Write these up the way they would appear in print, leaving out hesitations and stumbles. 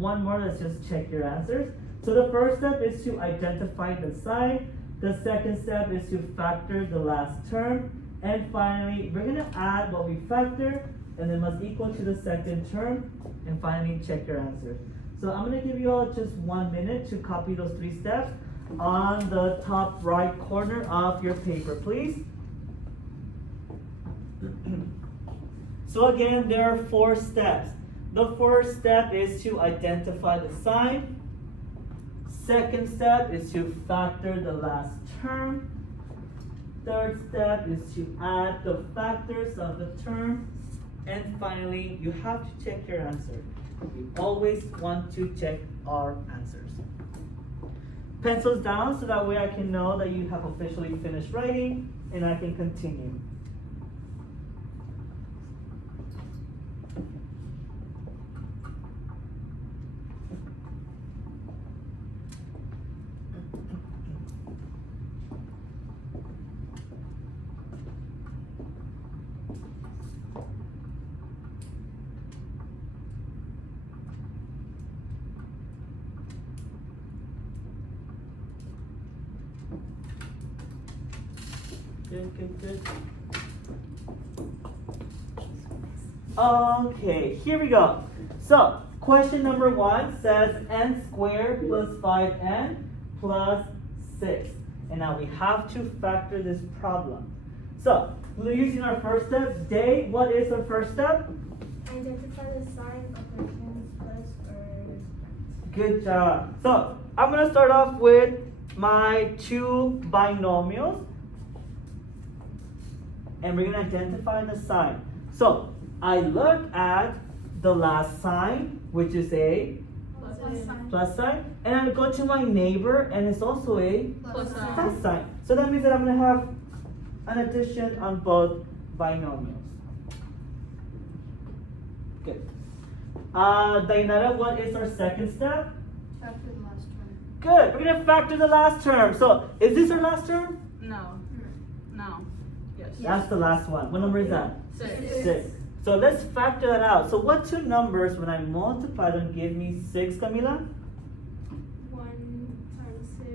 one more, let's just check your answers. So the first step is to identify the sign. The second step is to factor the last term. And finally, we're gonna add what we factor and then must equal to the second term. And finally, check your answer. So I'm gonna give you all just 1 minute to copy those 3 steps on the top right corner of your paper, please. So again, there are 4 steps. The first step is to identify the sign. Second step is to factor the last term. Third step is to add the factors of the term. And finally, you have to check your answer. We always want to check our answers. Pencils down so that way I can know that you have officially finished writing and I can continue. Good. Okay, here we go. So, question number 1 says n squared plus 5n plus 6. And now we have to factor this problem. So, using our first step, Dave, what is our first step? Identify the sign of the tens plus or subtract. Good job. So, I'm going to start off with my 2 binomials. And we're going to identify the sign. So, I look at the last sign, which is a plus sign. And I go to my neighbor, and it's also a plus sign. So that means that I'm going to have an addition on both binomials. Good. Dainara, what is our second step? Factor the last term. Good. We're going to factor the last term. So, is this our last term? No. Yes. That's the last one. What number is that? 6. 6. So let's factor that out. So what 2 numbers, when I multiply them, give me 6, Camila? 1 times 6.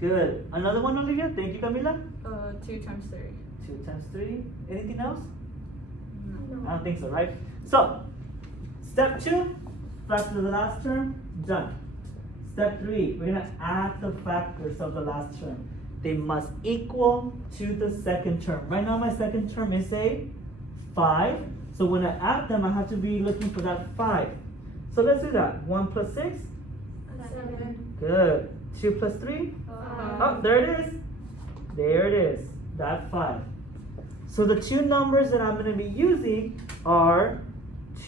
Good. Another one, Olivia? Thank you, Camila. 2 times 3. 2 times 3. Anything else? No. I don't think so, right? So, step 2, factor the last term, done. Step 3, we're going to add the factors of the last term. They must equal to the second term. Right now, my second term is a 5. So when I add them, I have to be looking for that 5. So let's do that. 1 plus 6. 7. Good. 2 plus 3. Oh, there it is. There it is. That 5. So the 2 numbers that I'm going to be using are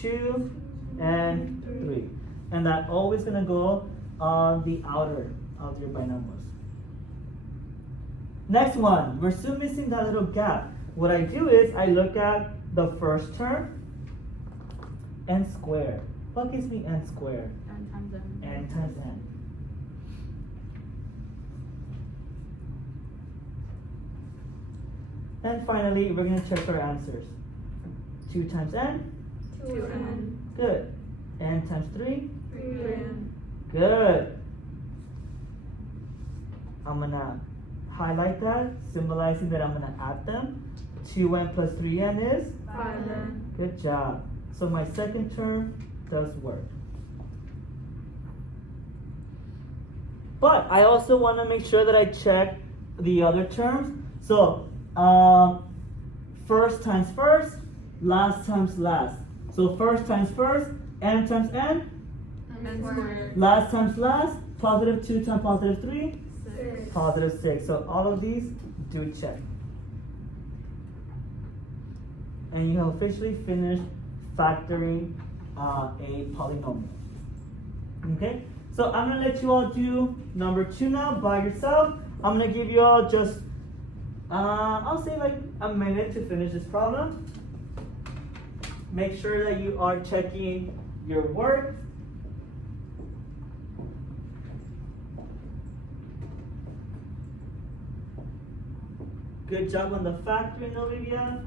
2 and 3. And that's always going to go on the outer of your binomials. Next one, we're still missing that little gap. What I do is I look at the first term, n squared. What gives me n squared? N times n. N times n. And finally, we're going to check our answers. 2 times n. 2n. Good. N times 3. 3n. Good. I'm going to highlight that, symbolizing that I'm going to add them. 2n plus 3n is? 5n. Good job. So my second term does work. But I also want to make sure that I check the other terms. So first times first, last times last. So first times first, n times n. N squared. Last times last, positive 2 times positive 3. 6. Positive 6. So all of these do check. And you have officially finished factoring a polynomial. Okay? So I'm going to let you all do number 2 now by yourself. I'm going to give you all just, I'll say like a minute to finish this problem. Make sure that you are checking your work. Good job on the factoring, Olivia.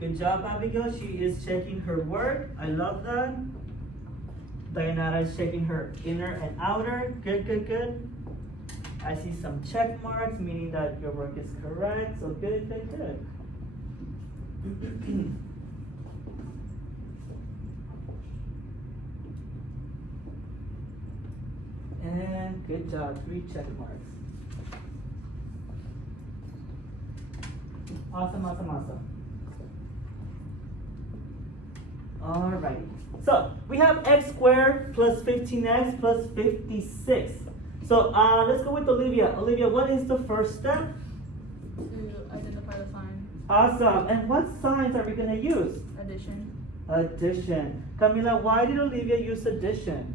Good job, Abigail. She is checking her work. I love that. Diana is checking her inner and outer. Good, good, good. I see some check marks, meaning that your work is correct. So good, good, good. And good job, 3 check marks. Awesome, awesome, awesome. Alright, so we have x squared plus 15x plus 56. So let's go with Olivia. Olivia, what is the first step? To identify the sign. Awesome, and what signs are we going to use? Addition. Addition. Camila, why did Olivia use addition?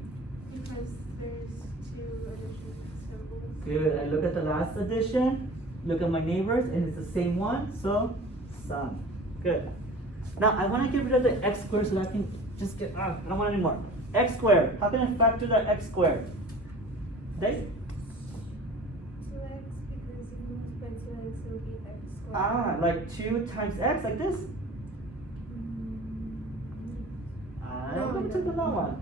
Because there's 2 addition symbols. Good, I look at the last addition, look at my neighbors, and it's the same one, so sum. Good. Now I want to get rid of the x squared so that I can just get, I don't want any more. X squared, how can I factor that x squared? Dave? 2x, because if you multiply 2x, it will be x squared. Like 2 times x, like this? I don't think took the long one.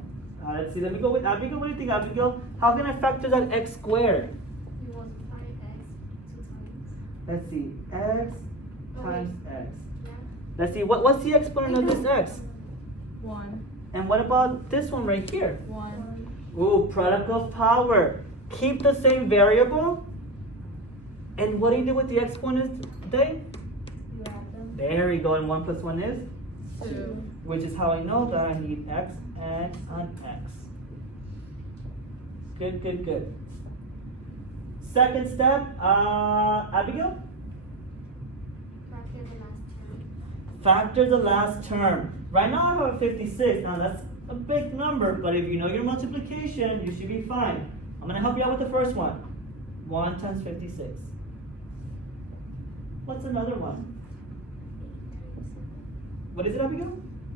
Let's see, let me go with Abigail. What do you think, Abigail? How can I factor that x squared? You multiply x 2 times. Let's see, x Oh, times wait. x. Yeah. Let's see, what's the exponent of this x? 1. And what about this one right here? 1. Ooh, product of power. Keep the same variable. And what do you do with the exponents, Dave? You add them. There we go, and 1 plus 1 is? 2. Which is how I know that I need x and an x. Good, good, good. Second step, Abigail? Factor the last term. Factor the last term. Right now I have a 56. Now that's a big number, but if you know your multiplication, you should be fine. I'm going to help you out with the first one. 1 times 56. What's another one? 8 times 7. What is it, Abigail?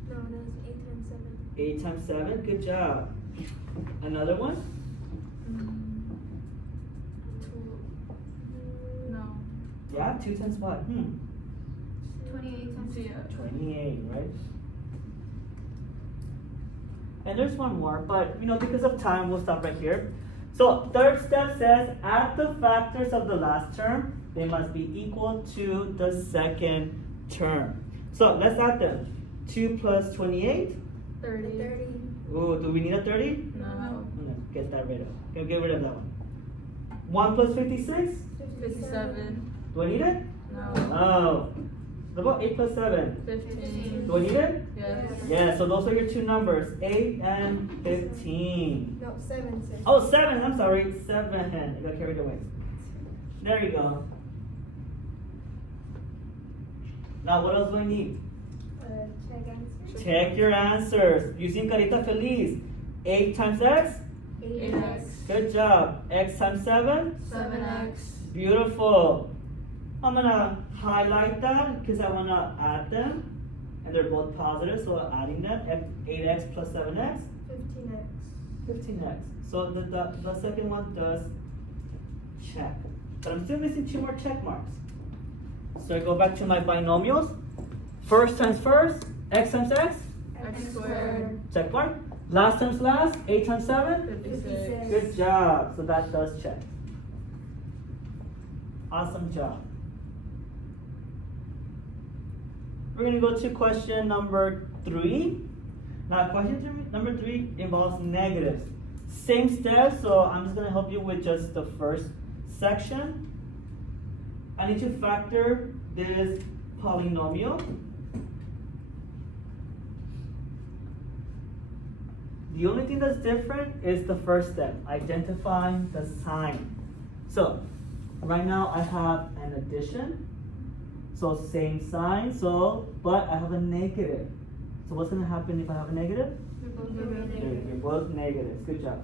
No, no, it's 8 times 7. 8 times 7. Good job. Another one? 2. No. Yeah, 2 times what? 28 times Yeah. 28, right? And there's one more, but because of time, we'll stop right here. So third step says, add the factors of the last term. They must be equal to the second term. So let's add them. 2 plus 28. 30. 30. Ooh, do we need a 30? No. No, get that rid of. Get rid of that one. 1 plus 56? 57. Do I need it? No. No. What about 8 plus 7? 15. Do I need it? Yes. Yeah, so those are your two numbers, 8 and 15. No, 7. 6. Oh, 7, I'm sorry, 7. I got carried away. There you go. Now, what else do I need? Check answer. Check your answers. Using carita feliz. 8 times x? 8x. Good job. X times 7? 7x. Beautiful. I'm going to highlight that because I want to add them. And they're both positive, so adding them. 8x plus 7x? 15x. 15x. So the second one does check. But I'm still missing 2 more check marks. So I go back to my binomials. First times first, x times x, X squared. check mark. Last times last, 8 times 7. 56. Good job. So that does check. Awesome job. We're going to go to question number 3. Now, number 3 involves negatives. Same steps, so I'm just going to help you with just the first section. I need to factor this polynomial. The only thing that's different is the first step, identifying the sign. So, right now I have an addition. So same sign, but I have a negative. So what's going to happen if I have a negative? They're both negatives. Good job.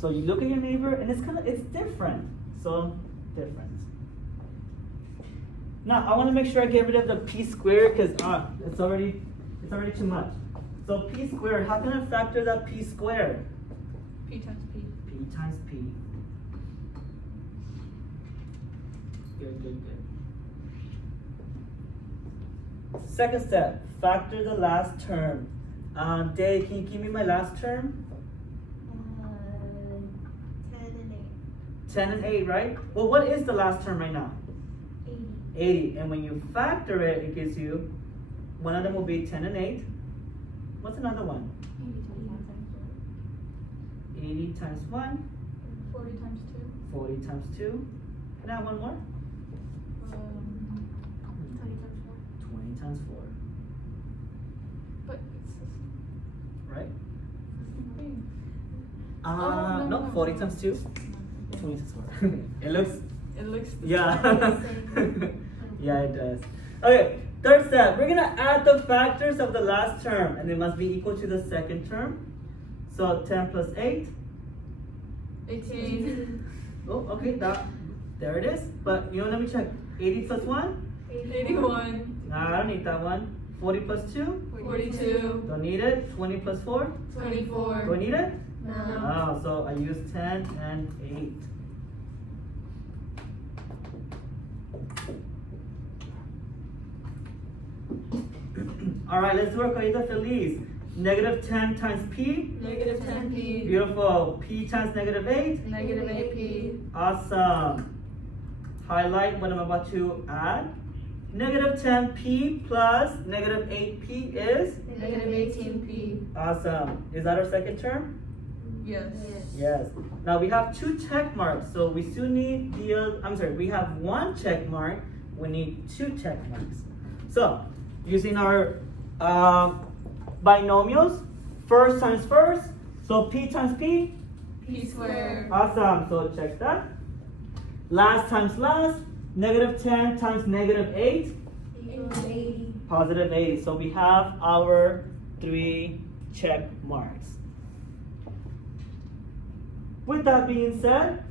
So you look at your neighbor and it's different. So different. Now I want to make sure I get rid of the p squared because it's already too much. So p squared, how can I factor that p squared? P times P. P times p. Good. Second step, factor the last term. Dave, can you give me my last term? 10 and 10 and 8, right? Well, what is the last term right now? 8. 80. And when you factor it, it gives you, one of them will be 10 and 8. What's another one? 80 times 1, 40 times 2. 40 times 2. Can I have one more? 20 times 4. 20 times 4, But it's the right? same thing. No, 40 times 2, 20 times 4. It looks, It looks the yeah. same. Yeah, it does. Okay, third step. We're gonna add the factors of the last term, and they must be equal to the second term. So 10 plus 8. 18. Oh, okay, there it is. But you know, let me check. 80 plus 1? 81. Nah, I don't need that one. 40 plus 2? 42. Don't need it. 20 plus 4? Do 24. I need it? No. Oh, so I use 10 and 8. All right, let's work on the feliz. Negative 10 times p. Negative 10p. Beautiful. P times negative 8. Negative 8p. Awesome. Highlight what I'm about to add. Negative 10p plus negative 8p is? Negative 18p. Awesome. Is that our second term? Yes. Yes. Now we have 2 check marks, so we still need we have 1 check mark, we need 2 check marks. So, using our binomials, first times first, so p times p. P squared. Awesome, so check that. Last times last, negative 10 times negative 8, Equals 80. positive 80. So we have our 3 check marks. With that being said,